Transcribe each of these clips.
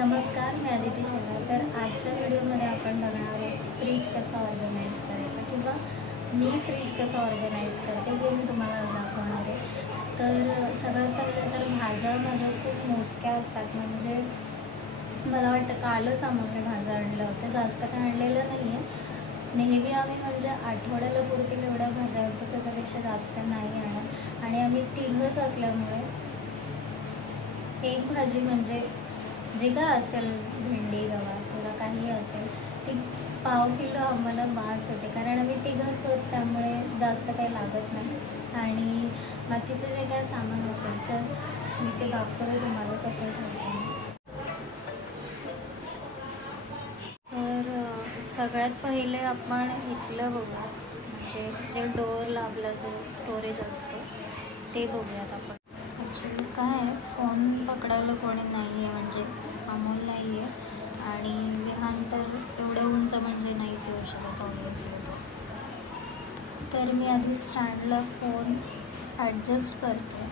नमस्कार, मी आदिती शेलार. तर आजच्या व्हिडिओमध्ये आपण बघणार आहोत फ्रीज कसा ऑर्गनाईज करायचा किंवा मी फ्रीज कसं ऑर्गनाईज करते हे मी तुम्हाला आज दाखवणार आहे. तर सगळ्यात पहिलं तर भाज्या माझ्या खूप मोजक्या असतात. म्हणजे मला वाटतं कालच आम्हाला भाज्या आणल्या होत्या, जास्त काय आणलेलं नाही आहे. नेहमी आम्ही म्हणजे आठवड्याला पुरतील एवढ्या भाज्या आणतो, त्याच्यापेक्षा जास्त नाही आणत. आणि आम्ही तिघंच असल्यामुळे एक भाजी म्हणजे जे काय असेल, भेंडी, गवार किंवा काही असेल, ती पाव किलो आम्हाला बास होते. कारण आम्ही तिघंच आहोत, त्यामुळे जास्त काही लागत नाही. आणि बाकीचं जे काय सामान असेल तर मी ते दाखवते तुम्हाला कसं ठेवते. तर सगळ्यात पहिले आपण इथलं बघूया, म्हणजे जे डोअरला आपला जो स्टोरेज असतो ते बघूयात आपण. ॲक्च्युली काय आहे, फोन पकडायला कोणी नाही आहे, म्हणजे अमोल नाही आहे. आणि विहान तर एवढं उंच म्हणजे नाहीच येऊ शकत ऑब्वियसली तो. तर मी आधी स्टँडला फोन ॲडजस्ट करते.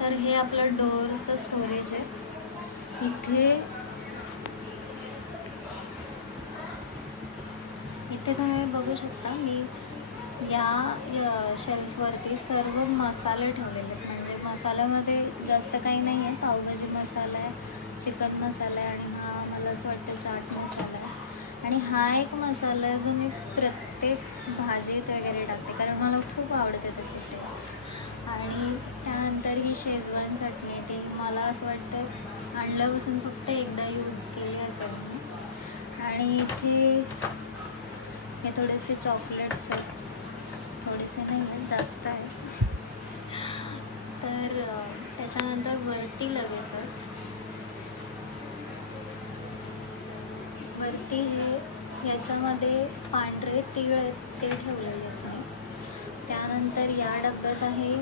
तर हे आपलं डोअरचं स्टोरेज आहे. इथे तुम्ही बघू शकता, मी या शेल्फवरती सर्व मसाले ठेवलेले आहेत. म्हणजे मसाल्यामध्ये जास्त काही नाही आहे. पावभाजी मसाला आहे, चिकन मसाला आहे, आणि हा मला असं वाटतं चाट मसाला आहे. आणि हा एक मसाला आहे जो मी प्रत्येक भाजीत वगैरे टाकते, कारण मला खूप आवडते त्याची टेस्ट. आणि त्यानंतर ही शेजवान चटणी, ती मला असं वाटतं आणल्यापासून फक्त एकदा यूज केली असेल मी. आणि इथे हे थोडेसे चॉकलेट्स आहेत, थोडेसे नाही आहेत, जास्त आहे. तर त्याच्यानंतर वरती लगेचच वरती याच्यामध्ये पांढरे तीळ ते ठेवलेले आहे. त्यानंतर या डब्यात आहे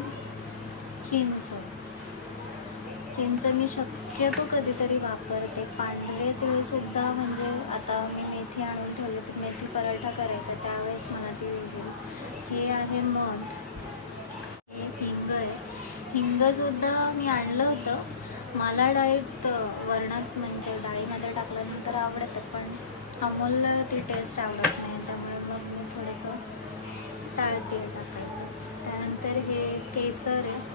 चिंच मी शक्यतो कधीतरी वापरते. पांढरे तीळसुद्धा, म्हणजे आता मी मेथी आणून ठेवली, तर मेथी पराठा करायचा त्यावेळेस मला ती येईल. हे आहे मध, हे हिंग आहे. हिंगसुद्धा मी आणलं होतं. मला डाळीत वरणात म्हणजे डाळीमध्ये टाकल्यानंतर आवडतं, पण अमोलला ती टेस्ट आवडत नाही, त्यामुळे मग मी थोडंसं टाळते टाकायचं. त्यानंतर हे केसर आहे.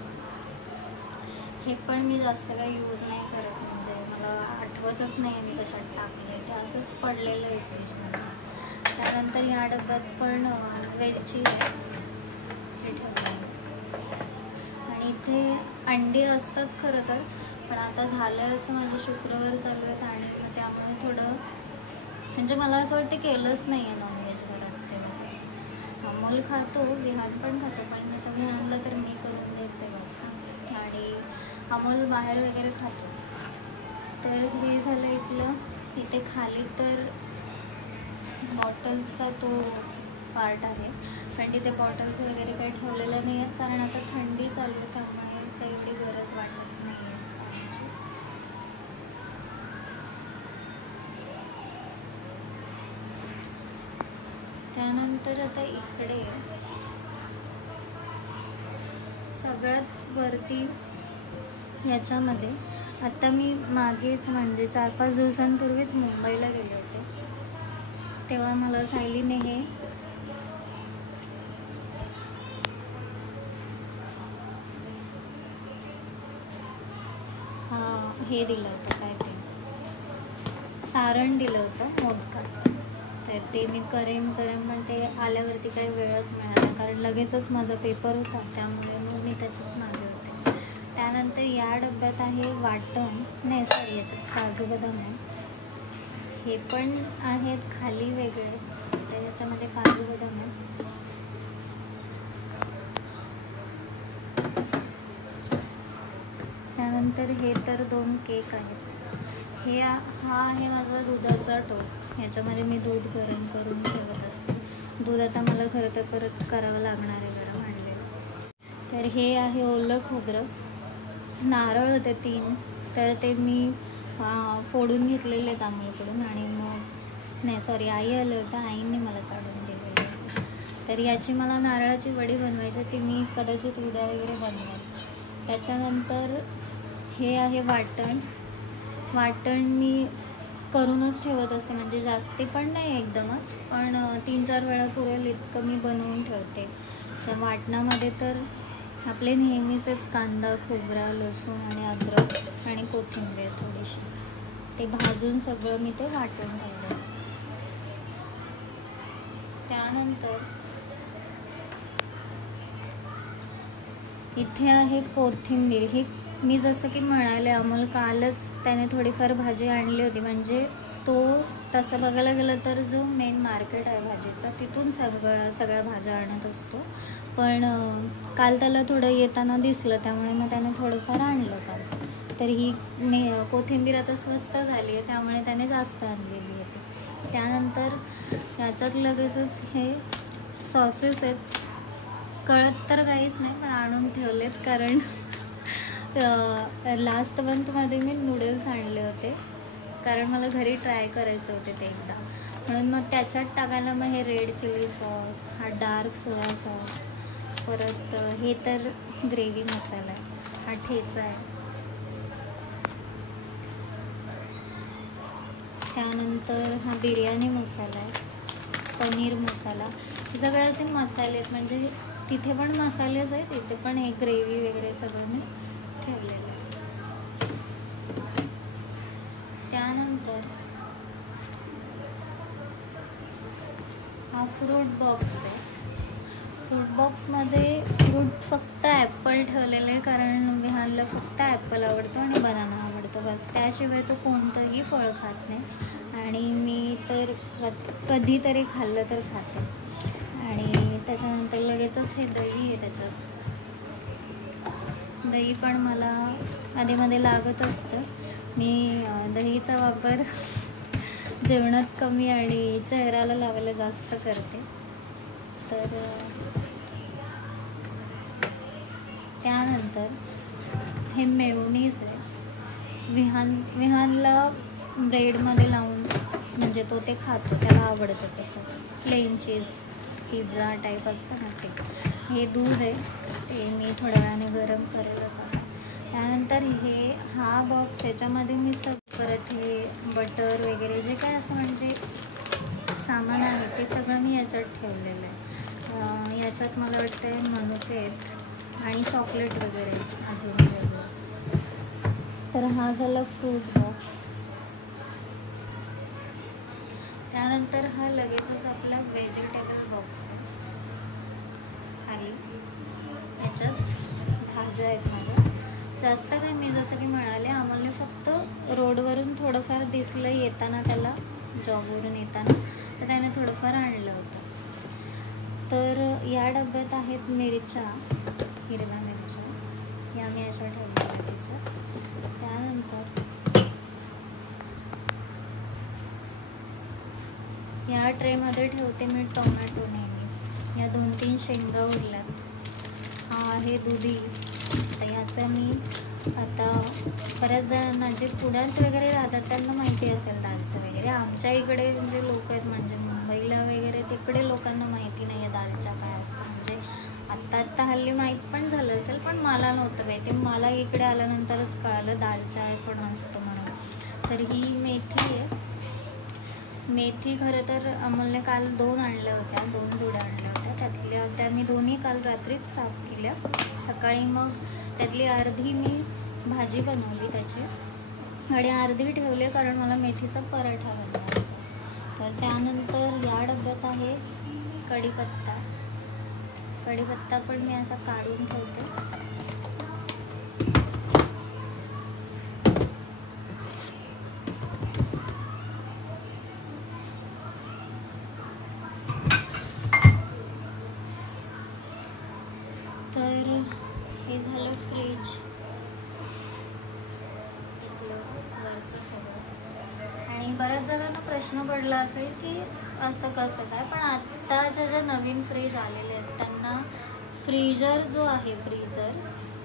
हे पण मी जास्त काही यूज नाही करत, म्हणजे मला आठवतच नाही मी कशात टाकले, ते असंच पडलेलं आहे फ्रीजमध्ये. त्यानंतर या डब्यात पण वेलची आहे, ते ठेवलं. आणि इथे अंडी असतात खरं तर, पण आता झालं असं माझं शुक्रवार चालू आहेत, आणि त्यामुळे थोडं म्हणजे मला असं वाटतं केलंच नाही आहे नॉनव्हेज घरात. तेव्हा अमोल खातो, विहान पण खातो, पण मी तुम्ही आणलं तर मी करून देईल तेव्हाच. आणि अमोल बाहेर वगैरे खातो. तर हे झालं इथलं. इथे खाली तर बॉटल्सचा तो पार्ट आहे, पण तिथे बॉटल्स वगैरे काही ठेवलेल्या नाही आहेत, कारण आता थंडी चालू आहे, त्यामुळे काही एवढी गरज वाटत नाही आहे पाण्याची. त्यानंतर आता इकडे सगळ्यात वरती याच्यामध्ये, आता मी मागेच म्हणजे 4-5 दिवसांपूर्वीच मुंबईला गेले होते, तेव्हा मला सायलीने हे दिलं होतं, काय ते सारण दिलं होतं मोदकाचं. तर ते मी करेन पण ते आल्यावरती काही वेळच मिळाला, कारण लगेचच माझा पेपर होता, त्यामुळे मग मी त्याच्यात मागे होते. त्यानंतर या डब्यात आहे वाटण, नाही सॉरी, याच्यात काजू बदाम आहे. हे पण आहेत खाली वेगळे, तर याच्यामध्ये काजू बदाम आहे. त्यानंतर हे तर 2 केक आहेत. हा आहे माझा दुधाचा टोप. ह्याच्यामध्ये मी दूध गरम करून ठेवत असते. दूध आता मला खरं तर परत करावं लागणार आहे गरम आणलेलं. तर हे आहे ओलं खोबरं. नारळ होते 3, तर ते मी फोडून घेतलेले आहेत अमोलकडून, आणि मग नाही सॉरी आई आलं होतं, आईने मला काढून दिलेलं. तर याची मला नारळाची वडी बनवायची, ती मी कदाचित उद्या वगैरे बनवेल. त्याच्यानंतर हे आहे वाटण. वाटण मी करूनच ठेवत असते, म्हणजे जास्ती पण नाही एकदमच, पण 3-4 वेळा पुरेल इतकं मी बनवून ठेवते. त्या वाटणामध्ये तर आपले नेहमीचेच कांदा, खोबरा, लसूण आणि अद्रक आणि कोथिंबीर थोडीशी, ते भाजून सगळं मी ते वाटून ठेवलं. त्यानंतर इथे आहे कोथिंबीर. ही मी जसं की म्हणाले, अमोल कालच त्याने थोडीफार भाजी आणली होती, म्हणजे तो तसं बघायला गेलं तर जो मेन मार्केट आहे भाजीचा तिथून सगळ्या भाज्या आणत असतो, पण काल त्याला थोडं येताना दिसलं, त्यामुळे मग त्याने थोडंफार आणलं काल. तर ही कोथिंबीर आता स्वस्त झाली आहे, त्यामुळे त्याने जास्त आणलेली आहे. त्यानंतर याच्यात लगेचच हे सॉसेस आहेत. कळत तर काहीच नाही, पण आणून ठेवलेत, कारण लास्ट मंथमध्ये मी नूडल्स आणले होते, कारण मला घरी ट्राय करायचे होते ते एकदा, म्हणून मग त्याच्यात टाकायला मग हे रेड चिली सॉस, हा डार्क सोया सॉस, परत हे तर ग्रेव्ही मसाला आहे, हा ठेचा आहे, त्यानंतर हा बिर्याणी मसाला आहे, पनीर मसाला, हे सगळे असे मसाले आहेत, म्हणजे तिथे पण मसालेच आहेत, इथे पण हे ग्रेव्ही वगैरे सगळं मी ठेवलेलं आहे. त्यानंतर हा फ्रूट बॉक्स आहे. फ्रूट बॉक्समध्ये फ्रूट फक्त ॲपल ठेवलेलं आहे, कारण विहानला फक्त ॲपल आवडतो आणि बनाना आवडतो, बस. त्याशिवाय तो कोणतंही फळ खात नाही, आणि मी तर कधीतरी खाल्लं तर खाते. आणि त्याच्यानंतर लगेचच हे दही आहे. त्याच्यात दही पण मला आधीमध्ये लागत असतं. मी दहीचा वापर जेवणात कमी आणि चेहऱ्याला लावायला जास्त करते. तर त्यानंतर हे मेयोनीज आहे. विहानला ब्रेडमध्ये लावून, म्हणजे तो ते खातो, त्याला आवडतं तसं प्लेन चीज पिझ्झा टाईप असतं ना ते. हे दूध आहे, ते मी थोड्या वेळाने गरम करायलाच आहे. त्यानंतर हा बॉक्स, याच्यामध्ये मी परत हे बटर वगैरे जे काय असं म्हणजे सामान आहे ते सगळं मी याच्यात ठेवलेलं आहे. याच्यात मला वाटतं मनुके आहेत आणि चॉकलेट वगैरे अजून वेगळं. तर हा झाला फ्रूट बॉक्स. त्यानंतर हा लगेचच आपला व्हेजिटेबल बॉक्स आहे. खाली याच्यात भाज्या आहेत माझ्या. जास्त काय, मी जसं की म्हणाले, आम्हाला फक्त रोडवरून थोडंफार दिसलं येताना, त्याला जॉबवरून येताना, तर त्याने थोडंफार आणलं होतं. तर या डब्यात आहेत मिरच्या, हिरव्या मिरच्या, या मी अशा ठेवल्या त्याच्यात. त्यानंतर या ट्रेमध्ये ठेवते मी टोमॅटो नेहमीच. या 2-3 शेंगा उरल्यात. हा आहे दुधी. तर याचं मी आता बऱ्याच जणांना जे पुण्यात वगैरे राहतात त्यांना माहिती असेल दालच्या वगैरे. आमच्या इकडे जे लोक आहेत, म्हणजे मुंबईला वगैरे, तिकडे लोकांना माहिती नाही आहे दालच्या काय असतं. म्हणजे आत्ता हल्ली माहीत पण झालं असेल, पण मला नव्हतं माहिती. मला इकडे आल्यानंतरच कळालं दालच्या पण असतं म्हणून. तर ही मेथी आहे. मेथी खरं तर अमोलने काल 2 आणल्या होत्या, 2 जुड्या आणल्या होत्या. त्या मी दोन्ही काल रात्रीच साफ केल्या. सकाळी मग त्यातली अर्धी मी भाजी बनवली त्याची, आणि अर्धी ठेवले, कारण मला मेथीचा पराठा बनवायचा. तर त्यानंतर या डब्यात आहे कढीपत्ता. कढीपत्ता पण मी असा काढून ठेवते. तर हे झालं फ्रीज, वरचं सगळं. आणि बऱ्याच जणांना प्रश्न पडला असेल की असं कसं काय, पण आत्ताच्या ज्या नवीन फ्रीज आलेले आहेत त्यांना फ्रीजर जो आहे, फ्रीजर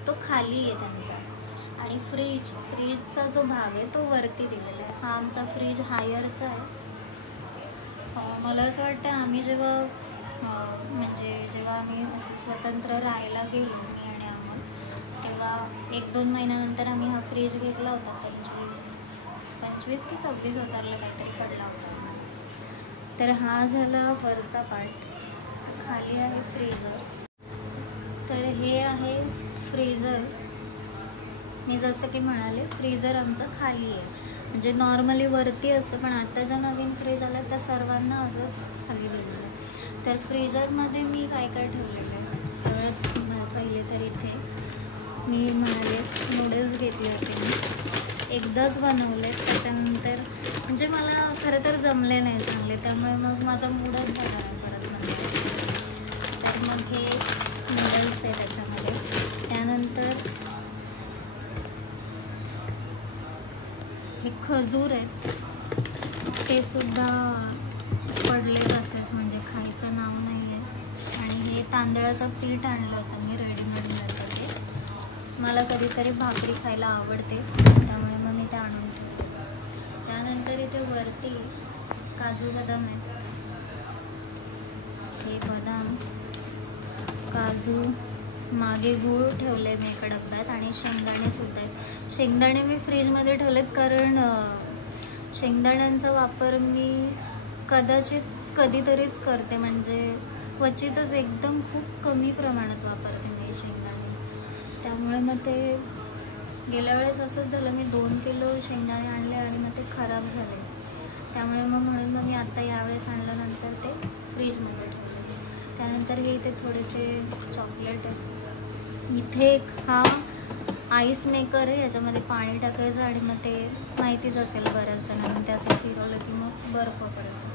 तो खाली आहे त्यांचा, आणि फ्रीजचा जो भाग आहे तो वरती दिलेला आहे. हा आमचा फ्रीज हायरचा आहे. मला असं वाटतं आम्ही जेव्हा आम्ही स्वतंत्र राहायला गेलो, मी आणि आम्हाला, तेव्हा 1-2 महिन्यानंतर आम्ही हा फ्रीज घेतला होता. 25 की 26,000ला काहीतरी पडला होता. तर हा झाला वरचा पार्ट. तर खाली आहे फ्रीजर. तर हे आहे फ्रीजर. मी जसं की म्हणाले फ्रीजर आमचं खाली आहे. म्हणजे नॉर्मली वरती असतं, पण आता ज्या नवीन फ्रीज आल्या त्या सर्वांना असंच खाली दिलेलं आहे. तर फ्रीजरमध्ये मी काय काय ठेवलेलं आहे. सगळ्यात पहिले तर इथे मी म्हणाले नूडल्स घेतले होते. मी एकदाच बनवले, त्याच्यानंतर म्हणजे मला खरं तर जमले नाही चांगले, त्यामुळे मग माझा मूडच झाला नाही परत बनवायचा. तर मग हे नूडल्स आहे त्याच्यामध्ये. त्यानंतर हे खजूर आहेत, ते सुद्धा पडले तसेच, म्हणजे खायचं नाव नाही आहे. आणि हे तांदळाचं पीठ आणलं होतं मी रेडीमेड मिळतं ते. मला कधीतरी भाकरी खायला आवडते, त्यामुळे मग मी ते आणून ठेवते. त्यानंतर इथे वरती काजू बदाम आहेत. हे बदाम, काजू, मागे गूळ ठेवले मी एका डब्यात आणि शेंगदाणेसुद्धा आहेत. शेंगदाणे मी फ्रीजमध्ये ठेवलेत कारण शेंगदाण्यांचा वापर मी कदाचित कधीतरीच करते, म्हणजे क्वचितच एकदम खूप कमी प्रमाणात वापरते मी शेंगदाणे. त्यामुळे मग ते गेल्या वेळेस असंच झालं, मी 2 किलो शेंगदाणे आणले आणि मग ते खराब झाले. त्यामुळे म्हणून मी आत्ता यावेळेस आणल्यानंतर ते फ्रीजमध्ये ठेवले. त्यानंतर हे इथे थोडेसे चॉकलेट आहेत. इथे एक हा आईस मेकर आहे, याच्यामध्ये पाणी टाकायचं आणि मग ते माहितीच असेल बऱ्याच जणांना, ते असं फिरवलं की मग बर्फ पडतो.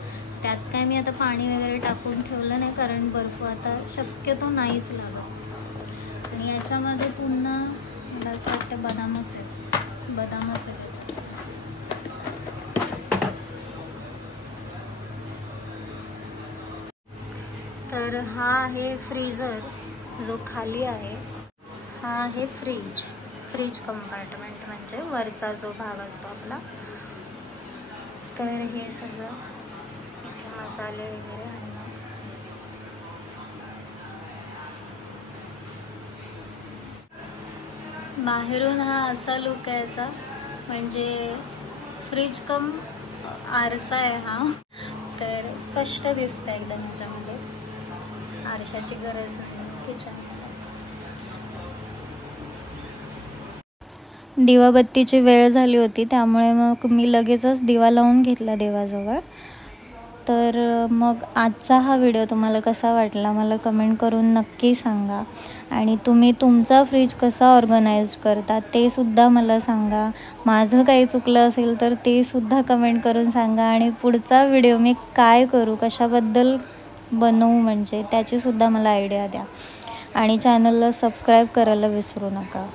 त्यात काय मी आता पाणी वगैरे टाकून ठेवलं नाही, कारण बर्फ आता शक्यतो नाहीच लागत. आणि याच्यामध्ये पुन्हा मला असं वाटतं बदामच आहे त्याच्यात. तर हा आहे फ्रीजर जो खाली आहे. हा आहे फ्रीज कंपार्टमेंट, म्हणजे वरचा जो भाग असतो आपला. तर हे सगळं इथे मसाले वगैरे आणणं. बाहेरून हा असा लुक आहे याचा, म्हणजे फ्रीज कम आरसा आहे हा. तर स्पष्ट दिसतं एकदम ह्याच्यामध्ये. आरशाची गरज नाही किचनमध्ये. दिवाबत्तीची वेळ झाली होती, त्यामुळे मग मी लगेचच दिवा लावून घेतला देवाजवळ. तर मग आजचा हा व्हिडिओ तुम्हाला कसा वाटला मला कमेंट करून नक्की सांगा. आणि तुम्ही तुमचा फ्रीज कसा ऑर्गनाइज करता ते सुद्धा मला सांगा. माझं काही चुकलं असेल तर ते सुद्धा कमेंट करून सांगा. आणि पुढचा व्हिडिओ मी काय करू, कशाबद्दल बनवू, म्हणजे त्याचीसुद्धा मला आयडिया द्या. आणि चॅनलला सबस्क्राईब करायला विसरू नका.